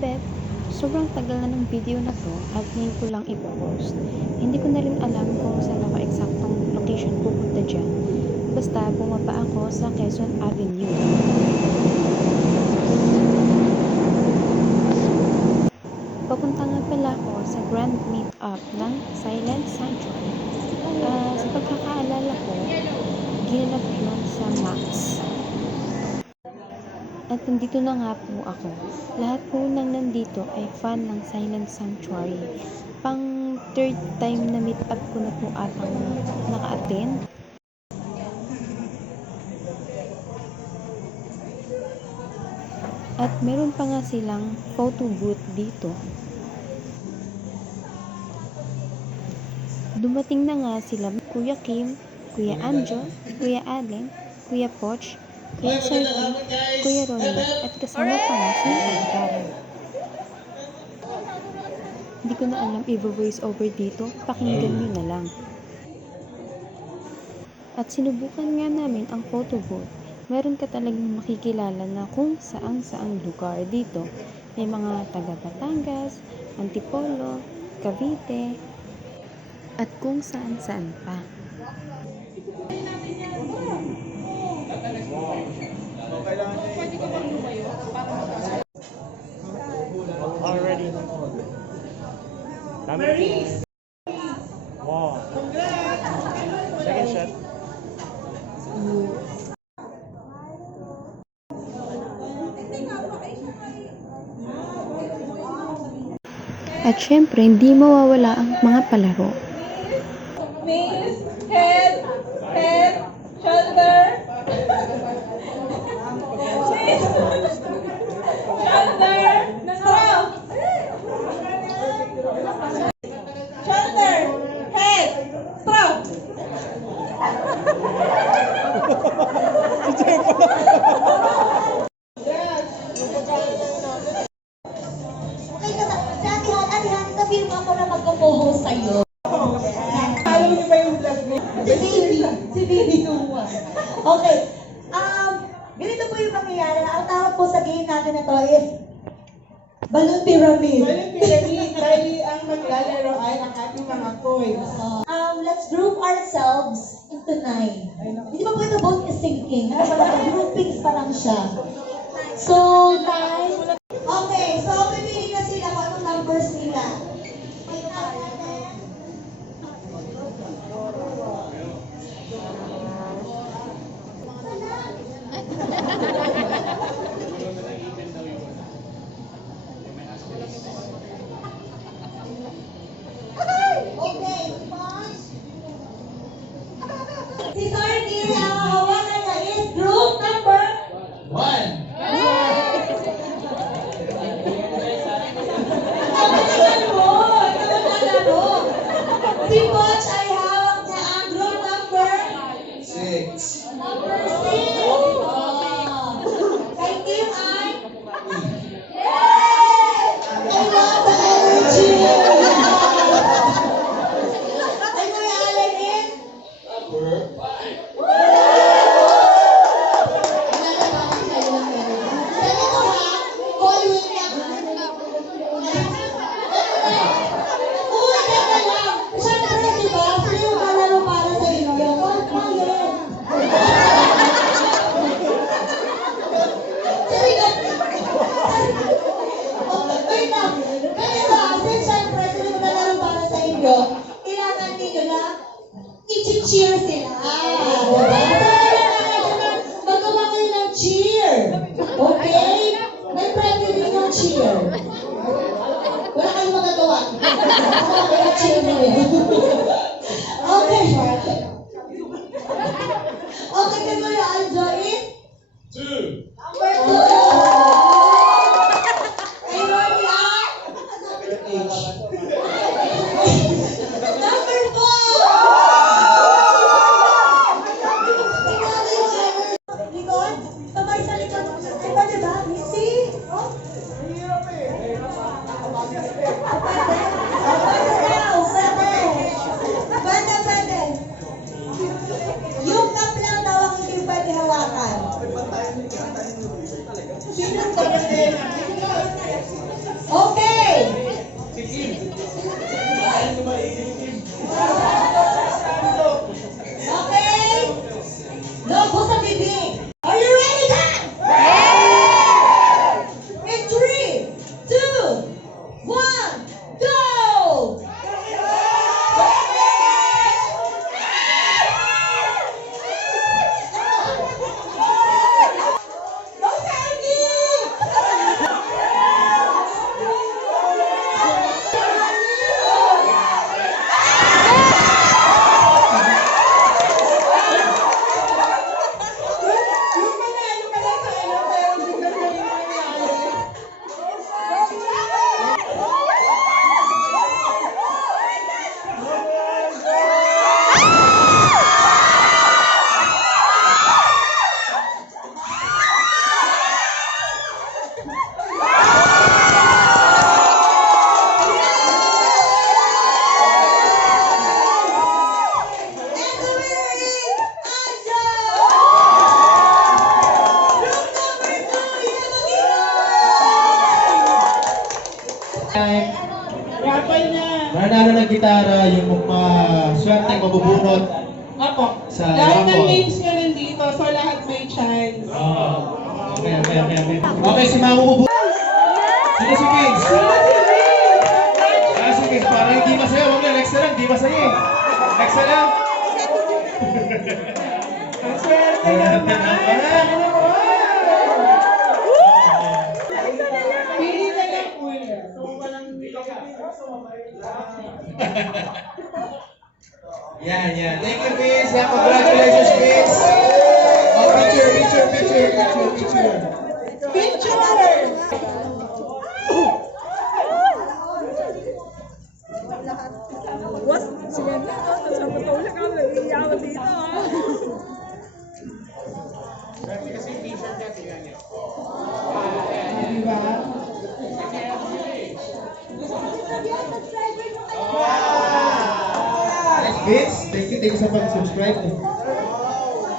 Beth, sobrang tagal na ng video na to at ngayon ko lang ipopost. Hindi ko na rin alam kung saan ako eksaktong location pupunta dyan. Basta bumaba ako sa Quezon Avenue. Papunta nga pala ako sa grand meet-up ng Silent Sanctuary. Sa pagkakaalala ko, ginanap yun sa Max. At nandito na nga po ako. Lahat po nang nandito ay fan ng Silent Sanctuary. Pang third time na meet up ko na po atang naka-attend. At meron pa nga silang photo booth dito. Dumating na nga sila Kuya Kim, Kuya Anjo, Kuya Allen, Kuya Poch, Kuya Sergi, Kuya Ronnie, at kasama pa nga si Karen. Hindi ko na alam i-voice over dito, pakinggan nyo na lang. At sinubukan nga namin ang photo booth. Meron ka talagang makikilala na kung saang lugar dito. May mga taga Batangas, Antipolo, Cavite, at kung saan pa. Pwede ka bang lumayo? Already. Marie! Wow. Second shot. At syempre, hindi mawawala ang mga palaro. Knees, head, shoulder. Knees, shoulder, strong. Shoulder, head, strong. Okay ka sa atihan, sabihin mo ako na magko-co-host sa'yo. Alam niyo ba yung vlog niya? Si Bibi Tuwa. Okay. Ganito po yung mangyayari. Ang tawag po sa game natin na to is Balloon Pyramid. Walang pyramid, dahil ang maglalaro ay ang ating mga coins. Let's group ourselves into 9. Hindi ba po ito both is sinking? Ano ba lang? Groupings pa lang siya. So, 9. Okay, so pipili na sila kung anong numbers nila. Okay, Poch. Si Sardi, ang hawakan niya is group number 1. Si Poch ay hawak niya ang group number 6. number 6. Kay Kim ay I love the energy. Ay, Kuya Allen is Number 5. nalalaman kayo ng energy. Ganito ha, call win lang. Uy, teka lang. Siyempre, di ba? Sino yung kalaro para sa inyo? Call win. Wait lang. Ganito ha, since siyempre, sino yung kalaro para sa inyo, kailangan ninyo na i-cheer sila. Diba? Magawa kayo ng cheer. Okay? May premyo din yung cheer. Wala kayong magagawa. Kaya cheer mo yun. Okay. Okay, kay Kuya Aljo is 2. number 2. Kay Ronnie ay number 4. Likod, sabay sa likod. Ito, diba? Misty? Oh? Time. Raffle na. Mananalo ng gitara yung mga swerteng mabubunot. Apo. Sa Lahat ng raffle. names nyo nandito, so lahat may chance. Okay. Okay, si Mama bubunot. Sige, si Kings. Ah, sige, parang hindi masaya. Huwag na, next na lang. Hindi masaya eh. Next na lang. Ang swerte naman. Pili na lang kuya. Yan. Thank you, Vince. Yeah, congratulations, Vince. Oh, picture. Picture! Diba? Vince, thank you sa pag-subscribe.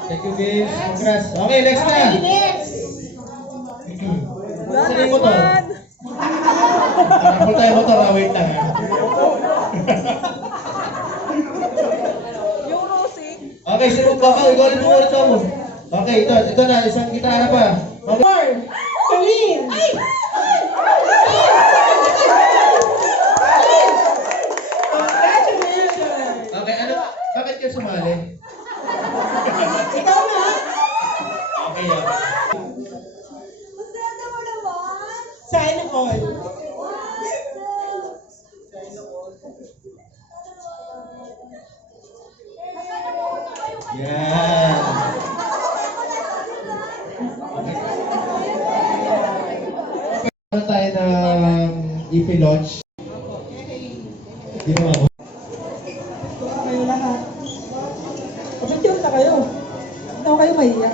Thank you, Vince. Congrats. Okay, next na. Okay, next! Saan yung motor? Nakapul tayo motor, wait lang. Okay, sunod ka ka. Ikaw ulit mo. Okay, ito na. Isang gitara pa. Okay. Celine! Congratulations! Okay, ano? Bakit ka sumali? Ikaw na! Okay. Sana all. Yan. Ano tayo ng EP launch? Ginawa ko. Kayo lahat. Picture na kayo. Ito kayo mahiya.